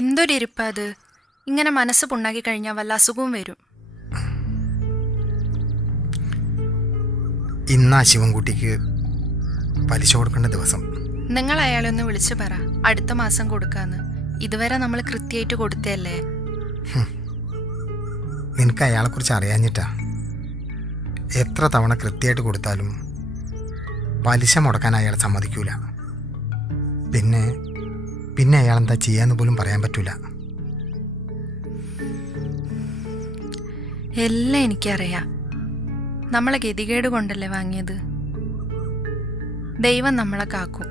എന്തൊരു അത് ഇങ്ങനെ മനസ്സ് പുണ്ണാക്കി കഴിഞ്ഞാൽ വല്ല അസുഖവും വരും ഇന്നാ ശിവൻകുട്ടിക്ക് പലിശ കൊടുക്കേണ്ട ദിവസം നിങ്ങൾ അയാളെ ഒന്ന് വിളിച്ചു പറ അടുത്ത മാസം കൊടുക്കാന്ന് ഇതുവരെ നമ്മൾ കൃത്യമായിട്ട് കൊടുത്തല്ലേ നിനക്ക് കുറിച്ച് അറിയാഞ്ഞിട്ടാ എത്ര തവണ കൃത്യമായിട്ട് കൊടുത്താലും പലിശ മുടക്കാൻ അയാൾ സമ്മതിക്കൂല പിന്നെ പിന്നെ അയാൾ എന്താ ചെയ്യാന്ന് പോലും പറയാൻ പറ്റൂല എല്ലാം എനിക്കറിയാം നമ്മളെ ഗതികേട് കൊണ്ടല്ലേ വാങ്ങിയത് ദൈവം നമ്മളെ കാക്കും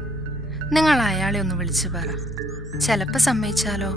നിങ്ങൾ അയാളെ ഒന്ന് വിളിച്ചു പറ ചിലപ്പോൾ സമ്മതിച്ചാലോ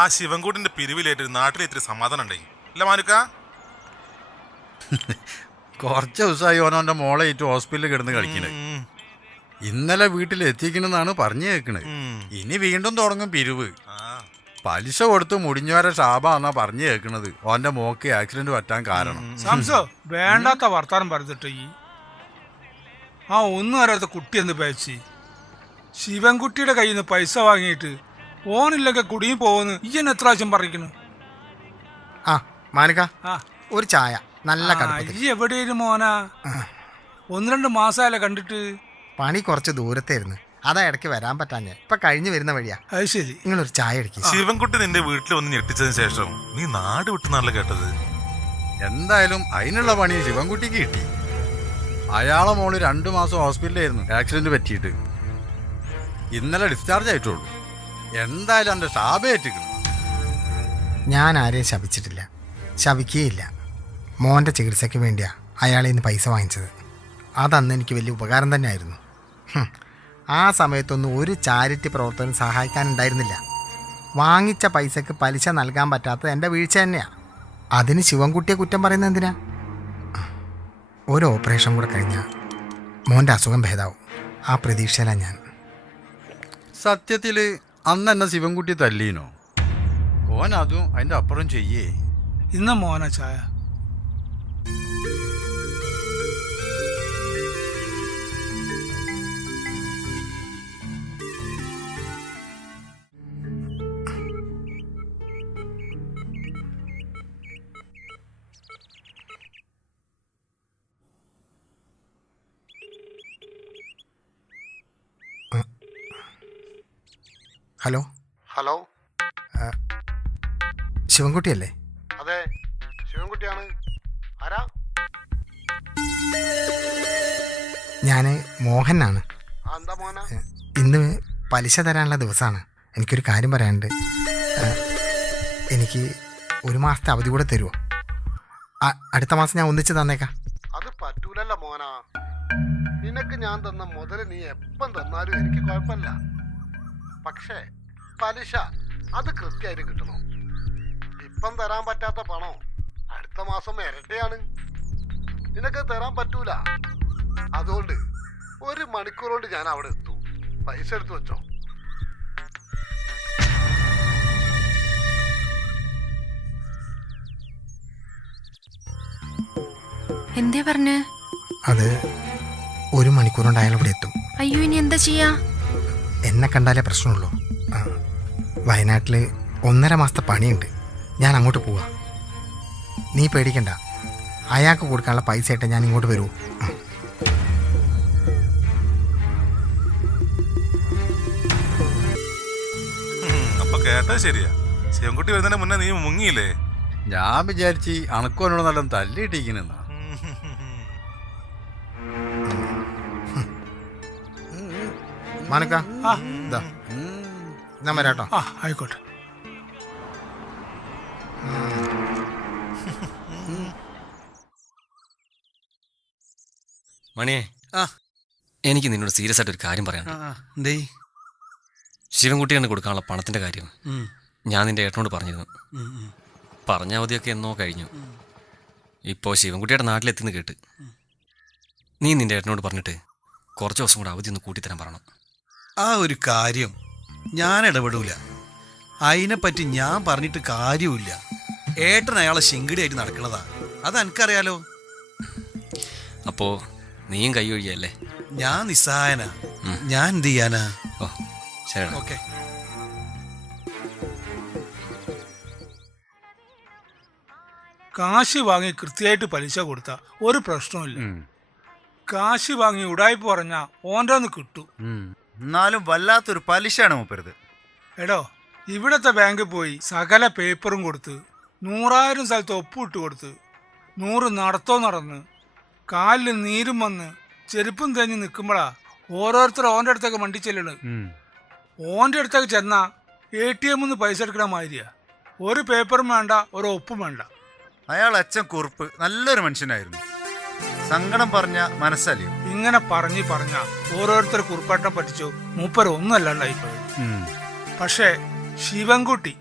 ആ ശിവൻകൂട്ടിന്റെ പിരിവിലേറ്റ് നാട്ടിൽ ഇത്തിരി സമാധാനം ഉണ്ടായി അല്ല മാനുക്ക കുറച്ച് ദിവസമായി ഓനോന്റെ മോളെ ഏറ്റവും ഹോസ്പിറ്റലിൽ കിടന്ന് കളിക്കണ് ഇന്നലെ വീട്ടിൽ എത്തിക്കണെന്നാണ് പറഞ്ഞു കേൾക്കണേ ഇനി വീണ്ടും തുടങ്ങും പിരിവ് പലിശ കൊടുത്ത് മുടിഞ്ഞവരെ ശാപാന്നാ പറഞ്ഞു കേൾക്കണത് ഓന്റെ മോക്ക് ആക്സിഡന്റ് പറ്റാൻ കാരണം വേണ്ടാത്ത വർത്താനം പറഞ്ഞിട്ട് ആ ഒന്നും അറിയാത്ത കുട്ടി എന്ന് പേച്ചി ശിവൻകുട്ടിയുടെ കയ്യിൽ നിന്ന് പൈസ വാങ്ങിയിട്ട് ഓനില്ലൊക്കെ കുടിയും പോകുന്നു ഈ എത്ര പ്രാവശ്യം പറയിക്കുന്നു ആ മാനിക്ക ഒരു ചായ നല്ല കടുപ്പത്തിൽ ഈ എവിടെയായിരുന്നു മോനാ ഒന്ന് രണ്ട് മാസമല്ലേ കണ്ടിട്ട് പണി കുറച്ച് ദൂരത്തായിരുന്നു അതാ ഇടയ്ക്ക് വരാൻ പറ്റാഞ്ഞ ഇപ്പൊ കഴിഞ്ഞു വരുന്ന വഴിയാ അത് ശരി ഒരു ചായ അടിക്കും ശിവൻകുട്ടി നിന്റെ വീട്ടിൽ ഒന്ന് ഞെട്ടിച്ചതിന് ശേഷം നീ നാട് വിട്ടുന്നാണല്ലോ കേട്ടത് എന്തായാലും അതിനുള്ള പണി ശിവൻകുട്ടിക്ക് കിട്ടി അയാളെ മോള് രണ്ടു മാസം ഹോസ്പിറ്റലായിരുന്നു ആക്സിഡന്റ് പറ്റിയിട്ട് ഇന്നലെ ഡിസ്ചാർജ് ആയിട്ടുള്ളൂ എന്തായാലും എൻ്റെ ശാപേറ്റിക്കണം ഞാൻ ആരെയും ശപിച്ചിട്ടില്ല ശപിക്കുകയില്ല മോൻ്റെ ചികിത്സയ്ക്ക് വേണ്ടിയാ അയാളെ ഇന്ന് പൈസ വാങ്ങിച്ചത് അതന്ന് എനിക്ക് വലിയ ഉപകാരം തന്നെയായിരുന്നു ആ സമയത്തൊന്നും ഒരു ചാരിറ്റി പ്രവർത്തനം സഹായിക്കാനുണ്ടായിരുന്നില്ല വാങ്ങിച്ച പൈസക്ക് പലിശ നൽകാൻ പറ്റാത്തത് എൻ്റെ വീഴ്ച തന്നെയാണ് അതിന് ശിവൻകുട്ടിയെ കുറ്റം പറയുന്നത് എന്തിനാ ഒരു ഓപ്പറേഷൻ കൂടെ കഴിഞ്ഞാൽ മോൻ്റെ അസുഖം ഭേദാവും ആ പ്രതീക്ഷയിലാണ് ഞാൻ സത്യത്തിൽ അന്ന് എന്നെ ശിവൻകുട്ടി തല്ലീനോ ഓൻ അതും അതിൻ്റെ അപ്പുറം ചെയ്യേ ഇന്ന മോന ചായ ഹലോ ഹലോ ശിവൻകുട്ടിയല്ലേ അതെ ശിവൻകുട്ടിയാണ് ആരാ ഞാൻ മോഹനാണ് ഇന്ന് പലിശ തരാനുള്ള ദിവസമാണ് എനിക്കൊരു കാര്യം പറയാനുണ്ട് എനിക്ക് ഒരു മാസത്തെ അവധി കൂടെ തരുമോ അടുത്ത മാസം ഞാൻ ഒന്നിച്ച് തന്നേക്കാം അത് പറ്റൂലല്ല മോഹനാ നിനക്ക് ഞാൻ തന്ന മുതല് നീ എപ്പം തന്നാലും എനിക്ക് കുഴപ്പമില്ല പക്ഷേ പലിശ അത് കൃത്യമായിട്ട് കിട്ടണം ഇപ്പം തരാൻ പറ്റാത്ത പണം അടുത്ത മാസം ഇരട്ടയാണ് നിനക്ക് തരാൻ പറ്റൂല അതുകൊണ്ട് ഒരു മണിക്കൂർ കൊണ്ട് ഞാൻ അവിടെ എത്തും പൈസ എടുത്തു വെച്ചോ എന്തേ പറഞ്ഞേ അത് ഒരു മണിക്കൂർ കൊണ്ട് അയാൾ ഇവിടെ എത്തും അയ്യോ ഇനി എന്താ ചെയ്യാ എന്നെ കണ്ടാലേ പ്രശ്നമുള്ളൂ ആ വയനാട്ടിൽ ഒന്നര മാസത്തെ പണിയുണ്ട് ഞാൻ അങ്ങോട്ട് പോവാ നീ പേടിക്കണ്ട അയാൾക്ക് കൊടുക്കാനുള്ള പൈസ ആയിട്ട് ഞാൻ ഇങ്ങോട്ട് വരൂ അപ്പൊ കേട്ടോ ശരിയാ ശിവൻകുട്ടി വരുന്നതിന് മുന്നേ നീ മുങ്ങിയില്ലേ ഞാൻ വിചാരിച്ചു അണക്കോനോട് നല്ല തല്ലിയിട്ടിരിക്കുന്നെന്നാ മാനക്ക ഞാൻ വരാട്ടോ ആ ആയിക്കോട്ടെ മണിയെ ആ എനിക്ക് നിന്നോട് സീരിയസ് ആയിട്ട് ഒരു കാര്യം പറയാം ശിവൻകുട്ടിയാണ് കൊടുക്കാനുള്ള പണത്തിന്റെ കാര്യം ഞാൻ നിന്റെ ഏട്ടനോട് പറഞ്ഞിരുന്നു പറഞ്ഞ അവധിയൊക്കെ എന്നോ കഴിഞ്ഞു ഇപ്പോൾ ശിവൻകുട്ടിയുടെ നാട്ടിലെത്തിന്ന് കേട്ട് നീ നിന്റെ ഏട്ടനോട് പറഞ്ഞിട്ട് കുറച്ച് ദിവസം കൂടെ അവധി ഒന്ന് കൂട്ടിത്തരാൻ പറയണം ആ ഒരു കാര്യം ഞാൻ ഇടപെടൂല അതിനെപ്പറ്റി ഞാൻ പറഞ്ഞിട്ട് കാര്യമില്ല ഏട്ടൻ അയാളെ ശിങ്കിടിയായിട്ട് നടക്കണതാ അത് എനിക്കറിയാലോ അപ്പോ നീയും കൈ ഒഴിയല്ലേ ഞാൻ നിസ്സഹായനാ ഞാൻ എന്ത് ചെയ്യാനാ ഓ ശരി ഓക്കെ കാശ് വാങ്ങി കൃത്യമായിട്ട് പലിശ കൊടുത്ത ഒരു പ്രശ്നമില്ല കാശ് വാങ്ങി ഉടായ്പ പറഞ്ഞാ ഓൻ്റെ കിട്ടു എന്നാലും വല്ലാത്തൊരു പലിശയാണ് മൂപ്പരുത് എടോ ഇവിടത്തെ ബാങ്കിൽ പോയി സകല പേപ്പറും കൊടുത്ത് നൂറായിരം സ്ഥലത്ത് ഒപ്പിട്ട് കൊടുത്ത് നൂറ് നടത്തോ നടന്ന് കാലിൽ നീരും വന്ന് ചെരുപ്പും തേഞ്ഞ് നിൽക്കുമ്പോഴാ ഓരോരുത്തർ ഓൻ്റെ അടുത്തേക്ക് വണ്ടി ചെല്ലണ് ഓൻ്റെ അടുത്തേക്ക് ചെന്നാ എ ടി എം ഒന്ന് പൈസ എടുക്കണ മാതിരിയാ ഒരു പേപ്പറും വേണ്ട ഒരു ഒപ്പും വേണ്ട അയാൾ അച്ഛൻ കുറുപ്പ് നല്ലൊരു മനുഷ്യനായിരുന്നു സങ്കടം പറഞ്ഞ മനസ്സല്ലേ ഇങ്ങനെ പറഞ്ഞു പറഞ്ഞ ഓരോരുത്തർ കുറുപ്പാട്ടം പഠിച്ചു മൂപ്പർ ഒന്നല്ലാണ്ടായി പോയി പക്ഷേ ശിവൻകുട്ടി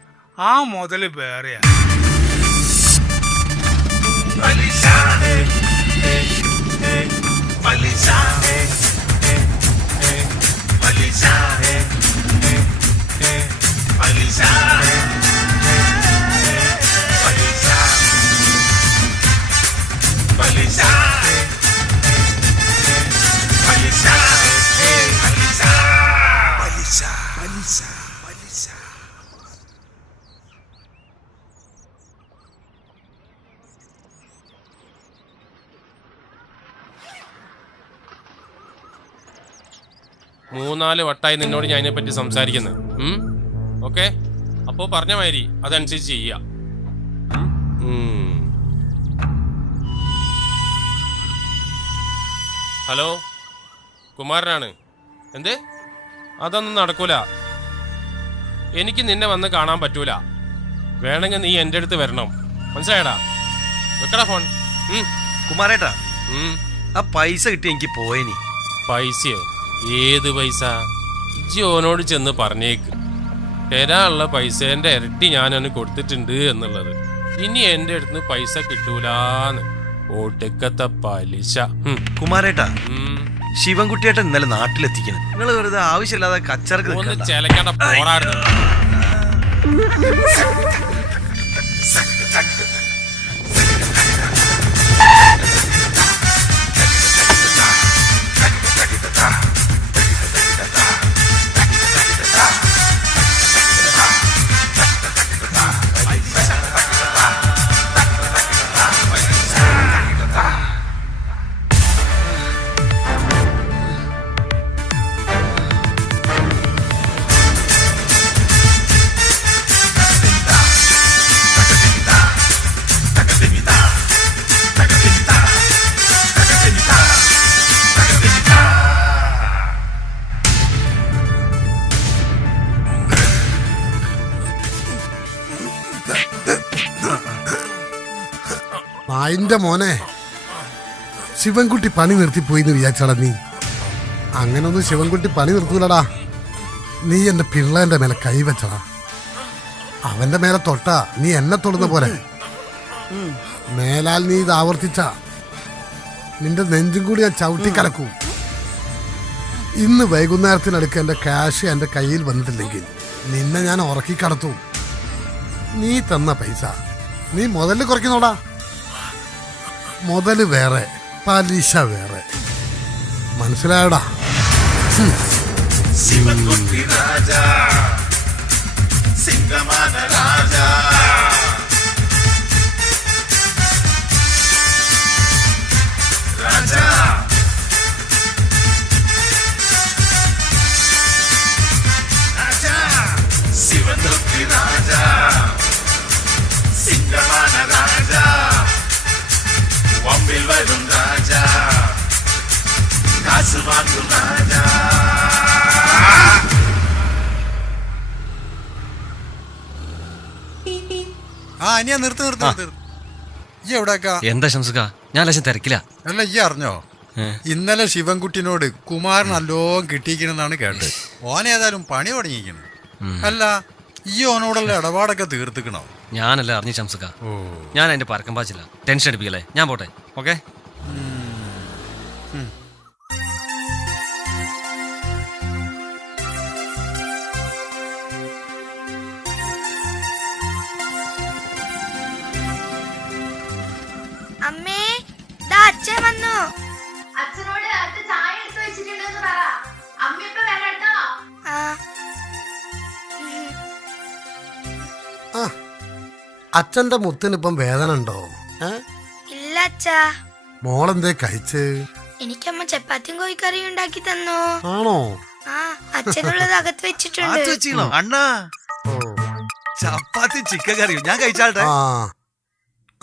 ആ മുതൽ വേറെയാണ് പലിശ മൂന്നാല് വട്ടായി നിന്നോട് ഞാൻ അതിനെപ്പറ്റി സംസാരിക്കുന്നത് ഓക്കെ അപ്പോ പറഞ്ഞ മാതിരി അതനുസരിച്ച് ചെയ്യ ഹലോ കുമാരനാണ് എന്ത് അതൊന്നും നടക്കൂല എനിക്ക് നിന്നെ വന്ന് കാണാൻ പറ്റൂല വേണമെങ്കിൽ നീ എൻ്റെ അടുത്ത് വരണം മനസ്സിലായടാ വെക്കടാ ഫോൺ കുമാരേട്ടാ ആ പൈസ കിട്ടി എനിക്ക് പോയനി പൈസയോ ഏത് പൈസ ജിയോനോട് ചെന്ന് പറഞ്ഞേക്ക് തരാനുള്ള പൈസേൻ്റെ ഇരട്ടി ഞാനവന് കൊടുത്തിട്ടുണ്ട് എന്നുള്ളത് ഇനി എൻ്റെ അടുത്ത് പൈസ കിട്ടൂലാന്ന് ഒടുക്കത്തെ പലിശ കുമാരേട്ടാ ശിവൻകുട്ടിയേട്ടൻ ഇന്നലെ നാട്ടിലെത്തിക്കണം നിങ്ങൾ വെറുതെ ആവശ്യമില്ലാതെ കച്ചറക്ക് ഒന്ന് ചിലക്കട പോറാടുന്നു അതിന്റെ മോനെ ശിവൻകുട്ടി പണി നിർത്തിപ്പോയി എന്ന് വിചാരിച്ചാടാ നീ അങ്ങനൊന്നും ശിവൻകുട്ടി പണി നിർത്തൂലടാ നീ എന്റെ പിള്ളേൻ്റെ മേലെ കൈവച്ചടാ അവന്റെ മേലെ തൊട്ടാ നീ എന്നെ തൊടുന്ന പോലെ മേലാൽ നീ ഇത് ആവർത്തിച്ച നിന്റെ നെഞ്ചും കൂടി ഞാൻ ചവിട്ടി കലക്കൂ ഇന്ന് വൈകുന്നേരത്തിനടുക്ക് എന്റെ ക്യാഷ് എന്റെ കയ്യിൽ വന്നിട്ടില്ലെങ്കിൽ നിന്നെ ഞാൻ ഉറക്കി കടത്തും നീ തന്ന പൈസ നീ മുതൽ കുറയ്ക്കുന്നോടാ മുതൽ വേറെ പലിശ വേറെ മനസ്സിലായടാ ശിവകുട്ടി രാജ സിംഗമാന രാജ നിർത്തി നിർത്തി ഈ എവിടെക്കാ എന്താ ശംസുക ഞാൻ ലക്ഷം തിരക്കില്ല അല്ല ഈ അറിഞ്ഞോ ഇന്നലെ ശിവൻകുട്ടിനോട് കുമാരൻ നല്ലോം കിട്ടിയിരിക്കണെന്നാണ് കേട്ടത് ഓനേതായാലും പണി തുടങ്ങിയിരിക്കുന്നത് അല്ല ഈ ഓനോടുള്ള ഇടപാടൊക്കെ തീർത്തിക്കണോ ഞാനല്ല അറിഞ്ഞു ശംസുക ഞാൻ അതിന്റെ പറക്കം പാച്ചില്ല ടെൻഷൻ അടിപ്പിക്കല്ലേ ഞാൻ പോട്ടെ ഓക്കെ അച്ഛന്റെ മുത്തിനിപ്പം വേദന ഉണ്ടോ ഇല്ല അച്ഛാ മോളെന്തേ കഴിച്ച് എനിക്കമ്മ ചപ്പാത്തിയും കോഴിക്കറിയും ഉണ്ടാക്കി തന്നു ആണോ ആ അച്ഛനുള്ളത് അകത്ത് വെച്ചിട്ടുണ്ട് അണ്ണാ ചപ്പാത്തി ചിക്കൻ കറിയും ഞാൻ കഴിച്ചാട്ടെ ആ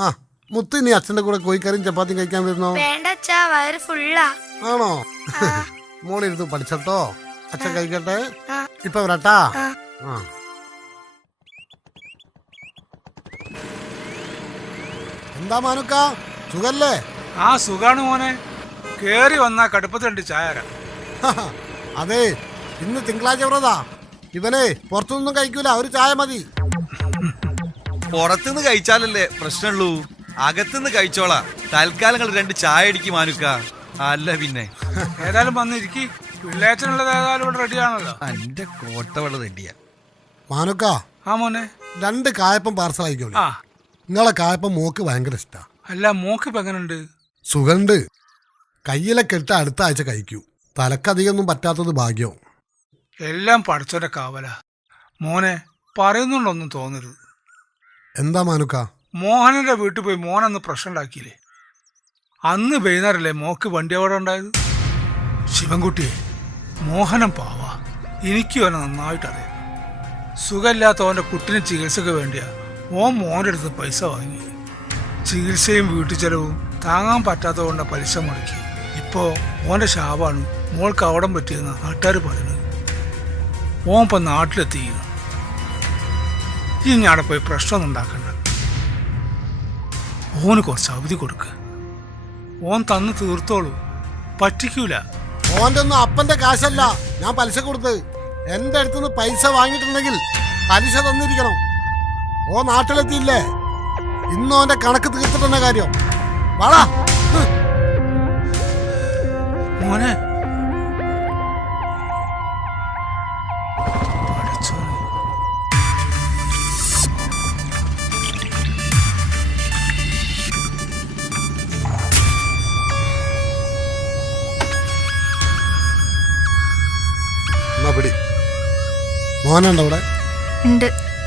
ആ മുത്ത് നീ അച്ഛന്റെ കൂടെ കോഴിക്കറിയും ചപ്പാത്തിയും കഴിക്കാൻ വരുന്നോ വേണ്ട അച്ഛാ വയറ് ഫുള്ളാ ആണോ മോളിരുന്നു പഠിച്ചോ അച്ഛൻ കഴിക്കട്ടെ ഇപ്പൊ വരട്ടാ ആ എന്താ മാനുക്ക സുഖല്ലേ ആ സുഖാണ് മോനെ കേറി വന്നാ കടുപ്പത്തിലുണ്ട് ചായര അതെ ഇന്ന് തിങ്കളാഴ്ച വ്രതാ ഇവനെ പുറത്തുനിന്നും കഴിക്കൂല ഒരു ചായ മതി പുറത്തുനിന്ന് കഴിച്ചാലല്ലേ പ്രശ്നമുള്ളൂ അകത്തുനിന്ന് കഴിച്ചോളാ തൽക്കാലം രണ്ട് ചായ അടിക്കും മാനുക്ക അല്ല പിന്നെ ഏതായാലും വന്നിരിക്കി പിള്ളേച്ചനുള്ളത് ഏതായാലും ഇവിടെ റെഡിയാണല്ലോ എന്റെ കോട്ട വെള്ളം റെഡിയാ മാനുക്ക ആ മോനെ രണ്ട് കായപ്പം പാർസൽ അയക്കോളൂ നിങ്ങളെ കായപ്പം മോക്ക് ഭയങ്കര ഇഷ്ടമാണ് അല്ല മോക്ക് ഇപ്പം എങ്ങനെയുണ്ട് സുഖമുണ്ട് കയ്യിലൊക്കെ ഇട്ട് അടുത്ത ആഴ്ച കഴിക്കൂ തലക്കധികമൊന്നും പറ്റാത്തത് ഭാഗ്യവും എല്ലാം പഠിച്ചോന്റെ കാവല മോനെ പറയുന്നുണ്ടൊന്നും തോന്നരുത് എന്താ മാനുക്ക മോഹനന്റെ വീട്ടിൽ പോയി മോനന്ന് പ്രശ്നം ഉണ്ടാക്കിയില്ലേ അന്ന് വൈകുന്നേരല്ലേ മോക്ക് വണ്ടി അവിടെ ഉണ്ടായത് ശിവൻകുട്ടിയെ മോഹനം പാവ എനിക്കും അവനെ നന്നായിട്ടറിയാം സുഖമില്ലാത്തവൻ്റെ കുട്ടിന് ചികിത്സയ്ക്ക് വേണ്ടിയാണ് ഓ മോൻ്റെ അടുത്ത് പൈസ വാങ്ങി ചികിത്സയും വീട്ടു ചെലവും താങ്ങാൻ കൊണ്ട് പലിശ മുടക്കി ഇപ്പോൾ ഓൻ്റെ ശാപാണ് മോൾക്ക് അവിടം പറ്റിയെന്ന് നാട്ടുകാർ പറയുന്നത് ഓൻ ഇപ്പം നാട്ടിലെത്തി ഇനി അവിടെ പോയി പ്രശ്നമൊന്നും ഉണ്ടാക്കണ്ട ഓന് കുറച്ച് അവധി കൊടുക്കുക ഓൻ തന്നു തീർത്തോളൂ പറ്റിക്കൂല ഓൻ്റെ ഒന്നും അപ്പന്റെ കാശല്ല ഞാൻ പലിശ കൊടുത്ത് എൻ്റെ അടുത്തുനിന്ന് പൈസ വാങ്ങിയിട്ടുണ്ടെങ്കിൽ പലിശ തന്നിരിക്കണം ഓ നാട്ടിലെത്തിയില്ലേ ഇന്നും അവന്റെ കണക്ക് തീർത്തിട്ടെന്ന കാര്യം വാടാ മോനെ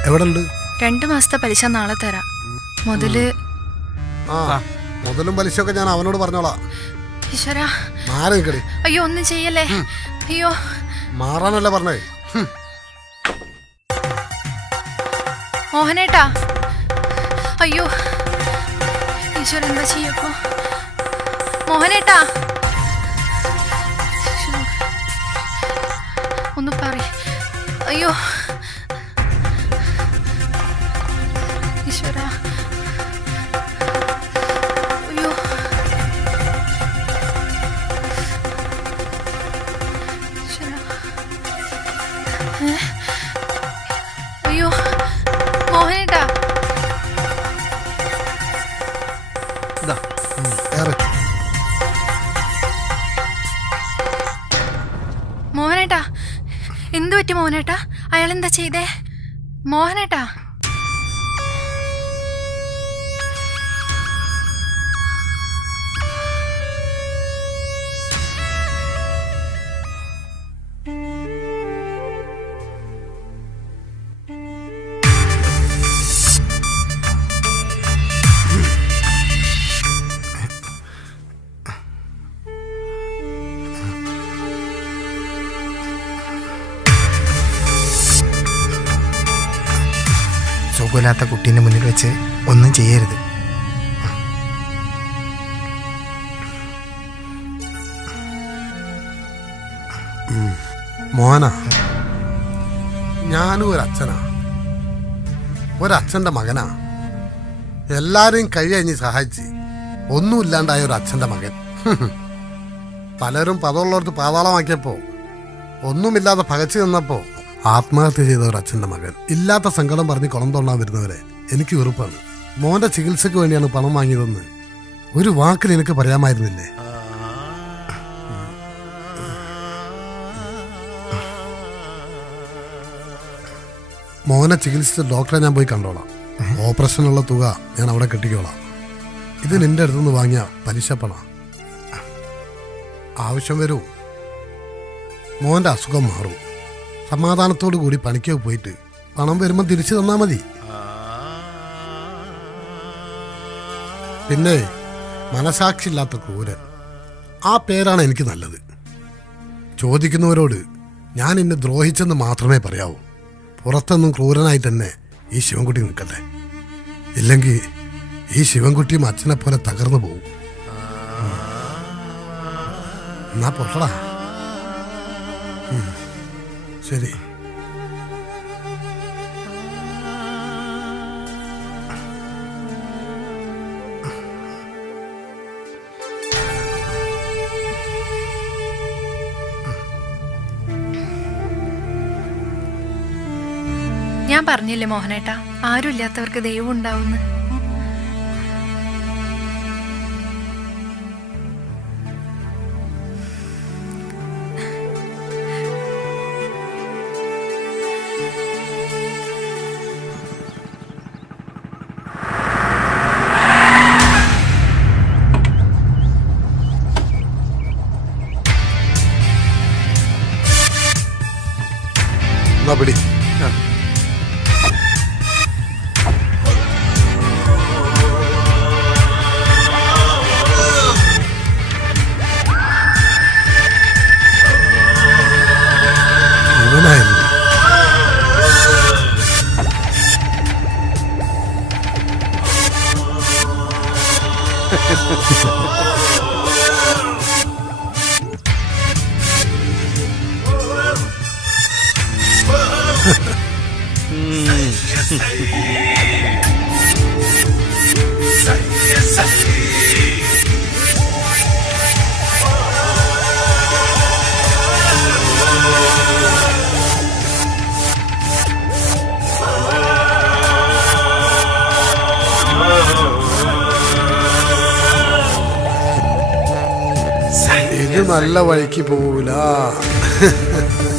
എവിടെ ഉണ്ട് രണ്ടു മാസത്തെ പലിശ നാളെ തരാം മുതല് ആ പലിശ ഒക്കെ ഞാൻ അവനോട് പറഞ്ഞോളാം അയ്യോ ഒന്നും ചെയ്യല്ലേ അയ്യോ മാറാനല്ല പറഞ്ഞേ മോഹനേട്ടാ അയ്യോ ഈശ്വരൻ എന്താ ചെയ്യപ്പോ മോഹനേട്ടാ ഒന്ന് പറയോ അയ്യോ അയ്യോ മോഹനേട്ടാ മോഹനേട്ടാ എന്തു പറ്റി മോഹനേട്ടാ അയാൾ എന്താ ചെയ്തേ മോഹനേട്ടാ പോലാത്ത കുട്ടീൻ്റെ മുന്നിൽ വെച്ച് ഒന്നും ചെയ്യരുത് മോന ഞാനും ഒരച്ഛനാ ഒരച്ഛൻ്റെ മകനാ എല്ലാവരെയും കൈ കഴിഞ്ഞ് സഹായിച്ച് ഒന്നുമില്ലാണ്ടായ ഒരു അച്ഛൻ്റെ മകൻ പലരും പതമുള്ളവർക്ക് പാതാളമാക്കിയപ്പോൾ ഒന്നുമില്ലാതെ പകച്ചു നിന്നപ്പോൾ ആത്മഹത്യ ചെയ്ത ഒരു അച്ഛൻ്റെ മകൻ ഇല്ലാത്ത സങ്കടം പറഞ്ഞ് കുളം തൊണ്ണാൻ വരുന്നവരെ എനിക്ക് വെറുപ്പാണ് മോന്റെ ചികിത്സയ്ക്ക് വേണ്ടിയാണ് പണം വാങ്ങിയതെന്ന് ഒരു വാക്ക് നിനക്ക് പറയാമായിരുന്നില്ലേ മോനെ ചികിത്സിച്ച ഡോക്ടറെ ഞാൻ പോയി കണ്ടോളാം ഓപ്പറേഷനുള്ള തുക ഞാൻ അവിടെ കെട്ടിക്കോളാം ഇത് നിന്റെ അടുത്തുനിന്ന് വാങ്ങിയ പലിശപ്പണ പണം ആവശ്യം വരൂ മോന്റെ അസുഖം മാറും സമാധാനത്തോടു കൂടി പണിക്ക് പോയിട്ട് പണം വരുമ്പോൾ തിരിച്ചു തന്നാ മതി പിന്നെ മനസാക്ഷിയില്ലാത്ത ക്രൂരൻ ആ പേരാണ് എനിക്ക് നല്ലത് ചോദിക്കുന്നവരോട് ഞാൻ എന്നെ ദ്രോഹിച്ചെന്ന് മാത്രമേ പറയാവൂ പുറത്തൊന്നും ക്രൂരനായി തന്നെ ഈ ശിവൻകുട്ടി നിൽക്കട്ടെ ഇല്ലെങ്കിൽ ഈ ശിവൻകുട്ടിയും അച്ഛനെ പോലെ തകർന്നു പോകും എന്നാ പൊട്ടടാ ശരി ഞാൻ പറഞ്ഞില്ലേ മോഹനേട്ടാ ആരും ഇല്ലാത്തവർക്ക് ദൈവം ഉണ്ടാവുന്നു പിടി ഇത് നല്ല വഴിക്ക് പോവില്ല